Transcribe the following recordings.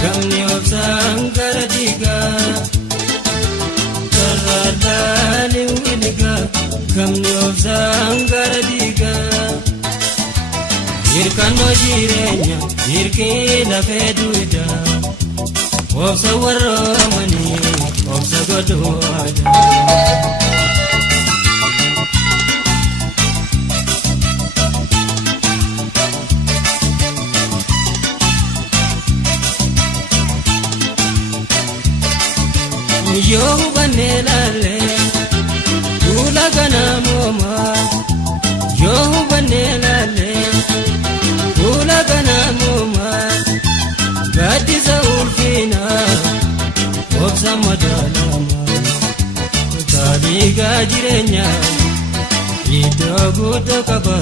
gamni obsaan gara diigaa sararaadhaan wiligaa gamni obsaan gara diigaa hirkannoo jireenya hirkee lafee duudaa obsa warroomanii obsa godhoodaa. Yoo hubannee laalee duula kana moomaa yoo hubannee laalee duula kana moomaa gaaddisa ulfinaa obsa madaalamaa taaliigaa jireenyaa iddoo guutuu qaba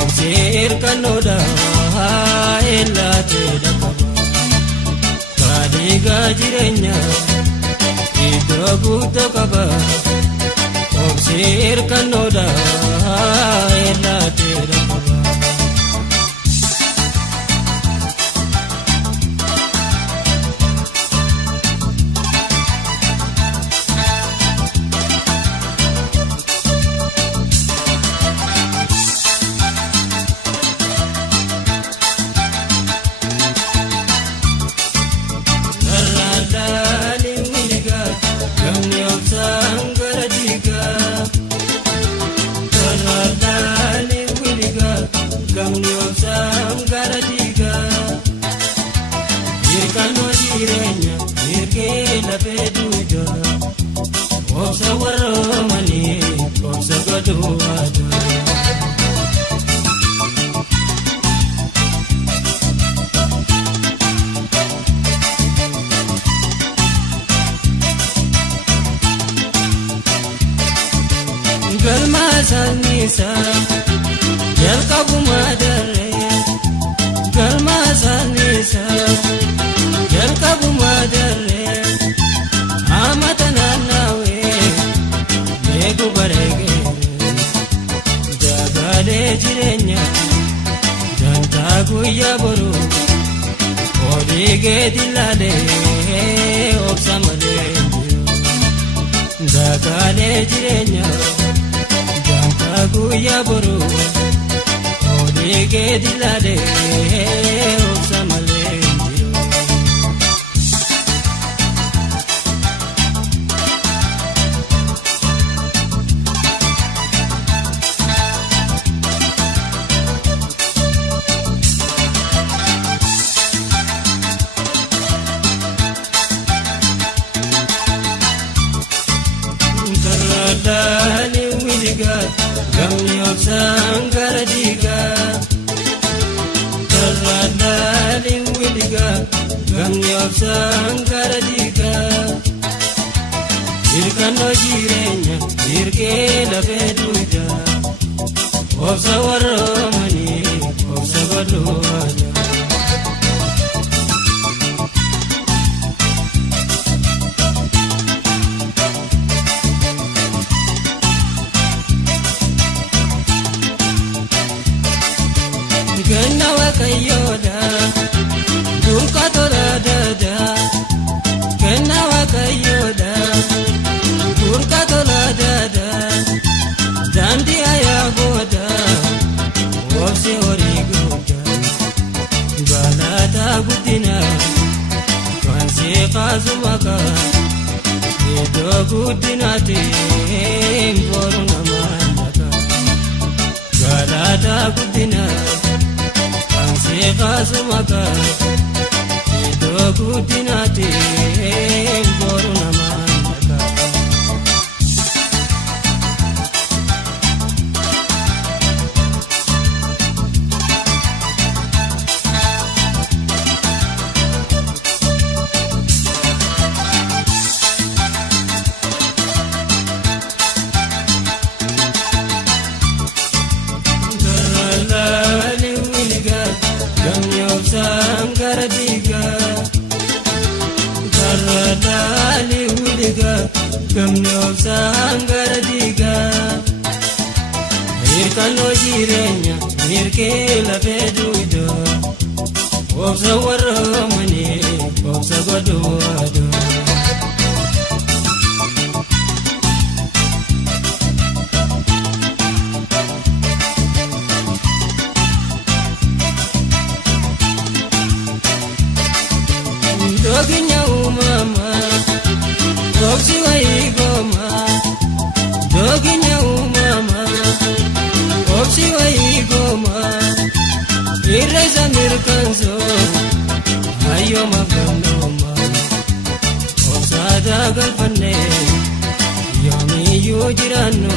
obsee hirkannoodhaa eellaatee dhaqaba taaliigaa jireenyaa. Iddoo guutuu qaba obsee hirkannoodhaa eellaatee dhaqaba. Gamni obsaan gara diigaa hirkannoo jireenya hirkee lafee duudaa obsa warroomanii obsa godhoodaa. Galma saanisaa jalqabuma daree galma saanisaa jalqabuma daree amata naannawee meeku bareegee dagaalee jireenyaa dantaa guyyaa boruu olii geeti laalee obsa malee dagaalee jireenyaa dantaa guyyaa boruu. Olii laalee obsa malee jiru. Sararaadhaan wiligaa gamni obsaan gara diigaa. Sararaadhaan wiligaa gamni obsaan gara diigaa hirkannoo jireenya hirkee lafee duudaa obsa warroomanii obsa godhoodaa. Ganna waaqayyoodhaa durka tola daadaa ganna waaqayyoodhaa durka tola daadaa daandii ayaaboodhaa obsi horii goodaa galaataa guddinaa kan seeqaasu maqaa iddoo guddinaatiin boru namaan dhagaa galaataa guddinaa. Seeqaasu maqaa iddoo guddinaatiin boru namaan dhagaa. Gamni obsaan gara diigaa sararaadhaan wiligaa gamni obsaan gara diigaa hirkannoo jireenya hirkee lafee duudaa obsa warramani obsa godwado doginya umama obsi waigoma doginya umama obsi waigoma ireza mirkanzo ayo maganoma obsada galfane yomi yujirano